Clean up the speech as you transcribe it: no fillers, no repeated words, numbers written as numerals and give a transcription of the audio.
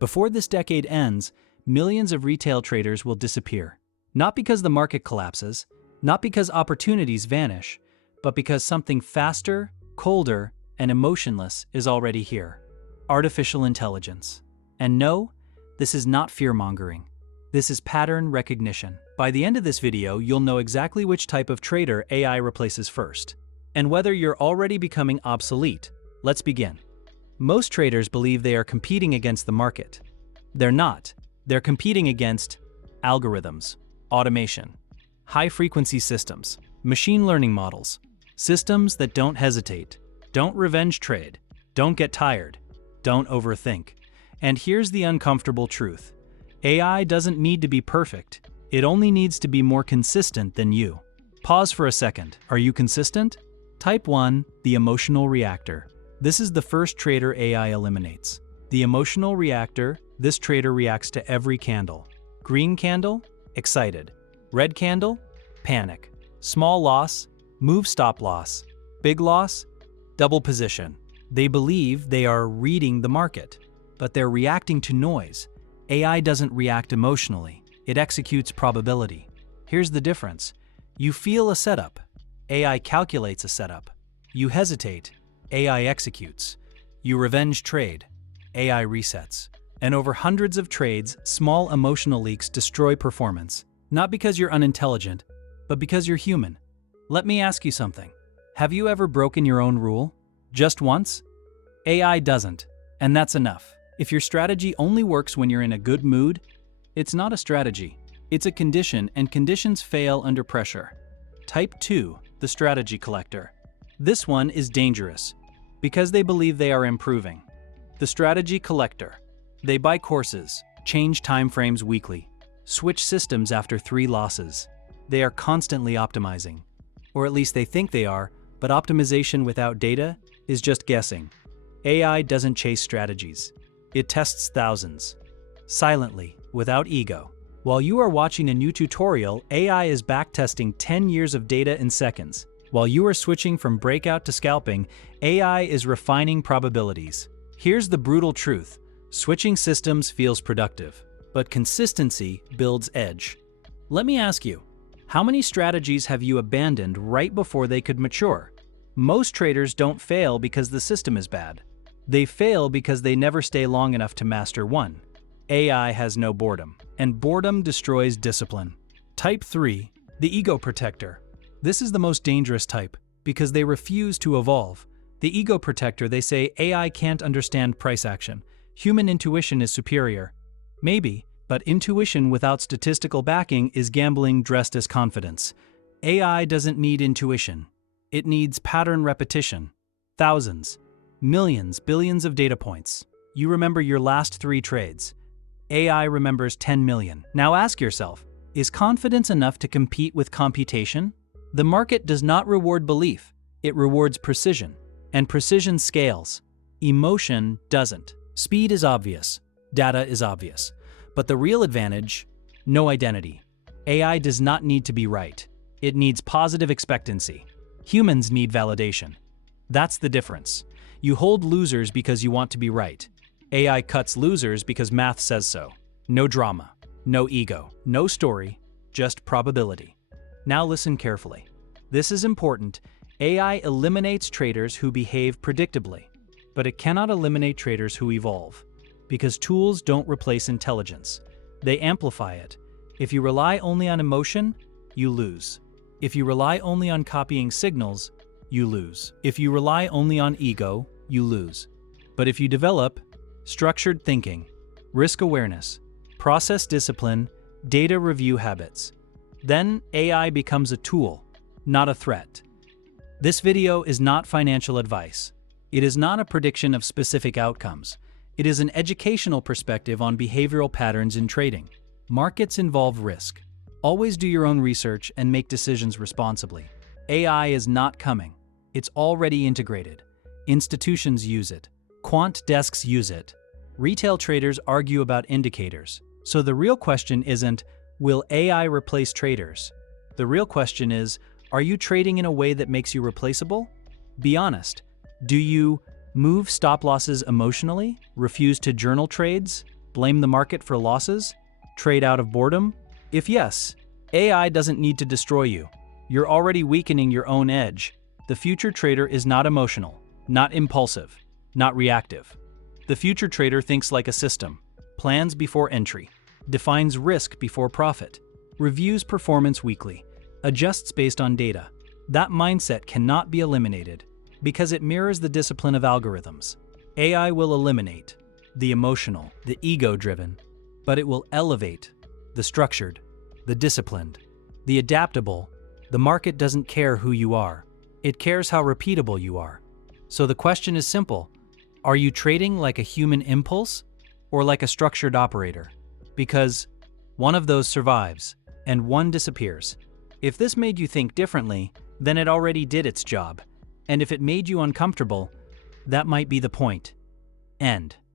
Before this decade ends, millions of retail traders will disappear. Not because the market collapses, not because opportunities vanish, but because something faster, colder, and emotionless is already here. Artificial intelligence. And no, this is not fear-mongering. This is pattern recognition. By the end of this video, you'll know exactly which type of trader AI replaces first, and whether you're already becoming obsolete. Let's begin. Most traders believe they are competing against the market. They're not. They're competing against algorithms, automation, high-frequency systems, machine learning models, systems that don't hesitate, don't revenge trade, don't get tired, don't overthink. And here's the uncomfortable truth. AI doesn't need to be perfect. It only needs to be more consistent than you. Pause for a second. Are you consistent? Type 1, the emotional reactor. This is the first trader AI eliminates. The emotional reactor, this trader reacts to every candle. Green candle? Excited. Red candle? Panic. Small loss? Move stop loss. Big loss? Double position. They believe they are reading the market, but they're reacting to noise. AI doesn't react emotionally. It executes probability. Here's the difference. You feel a setup. AI calculates a setup. You hesitate. AI executes. You revenge trade. AI resets. And over hundreds of trades, small emotional leaks destroy performance. Not because you're unintelligent, but because you're human. Let me ask you something. Have you ever broken your own rule? Just once? AI doesn't, and that's enough. If your strategy only works when you're in a good mood, it's not a strategy. It's a condition, and conditions fail under pressure. Type 2, the strategy collector. This one is dangerous because they believe they are improving. The strategy collector. They buy courses, change timeframes weekly, switch systems after 3 losses. They are constantly optimizing. Or at least they think they are, but optimization without data is just guessing. AI doesn't chase strategies. It tests thousands. Silently, without ego. While you are watching a new tutorial, AI is backtesting 10 years of data in seconds. While you are switching from breakout to scalping, AI is refining probabilities. Here's the brutal truth. Switching systems feels productive, but consistency builds edge. Let me ask you, how many strategies have you abandoned right before they could mature? Most traders don't fail because the system is bad. They fail because they never stay long enough to master one. AI has no boredom, and boredom destroys discipline. Type 3, the ego protector. This is the most dangerous type because they refuse to evolve. The ego protector, they say AI can't understand price action. Human intuition is superior. Maybe, but intuition without statistical backing is gambling dressed as confidence. AI doesn't need intuition. It needs pattern repetition. Thousands, millions, billions of data points. You remember your last 3 trades. AI remembers 10 million. Now ask yourself, is confidence enough to compete with computation? The market does not reward belief. It rewards precision. And precision scales. Emotion doesn't. Speed is obvious. Data is obvious. But the real advantage? No identity. AI does not need to be right. It needs positive expectancy. Humans need validation. That's the difference. You hold losers because you want to be right. AI cuts losers because math says so. No drama, no ego, no story, just probability. Now listen carefully. This is important. AI eliminates traders who behave predictably, but it cannot eliminate traders who evolve, because tools don't replace intelligence. They amplify it. If you rely only on emotion, you lose. If you rely only on copying signals, you lose. If you rely only on ego, you lose. But if you develop structured thinking, risk awareness, process discipline, data review habits, then AI becomes a tool, not a threat. This video is not financial advice. It is not a prediction of specific outcomes. It is an educational perspective on behavioral patterns in trading. Markets involve risk. Always do your own research and make decisions responsibly. AI is not coming. It's already integrated. Institutions use it. Quant desks use it. Retail traders argue about indicators. So the real question isn't, will AI replace traders? The real question is, are you trading in a way that makes you replaceable? Be honest. Do you move stop losses emotionally? Refuse to journal trades? Blame the market for losses? Trade out of boredom? If yes, AI doesn't need to destroy you. You're already weakening your own edge. The future trader is not emotional, not impulsive, not reactive. The future trader thinks like a system, plans before entry, defines risk before profit, reviews performance weekly, adjusts based on data. That mindset cannot be eliminated because it mirrors the discipline of algorithms. AI will eliminate the emotional, the ego-driven, but it will elevate the structured, the disciplined, the adaptable. The market doesn't care who you are. It cares how repeatable you are. So the question is simple. Are you trading like a human impulse or like a structured operator? Because one of those survives and one disappears. If this made you think differently, then it already did its job. And if it made you uncomfortable, that might be the point. End.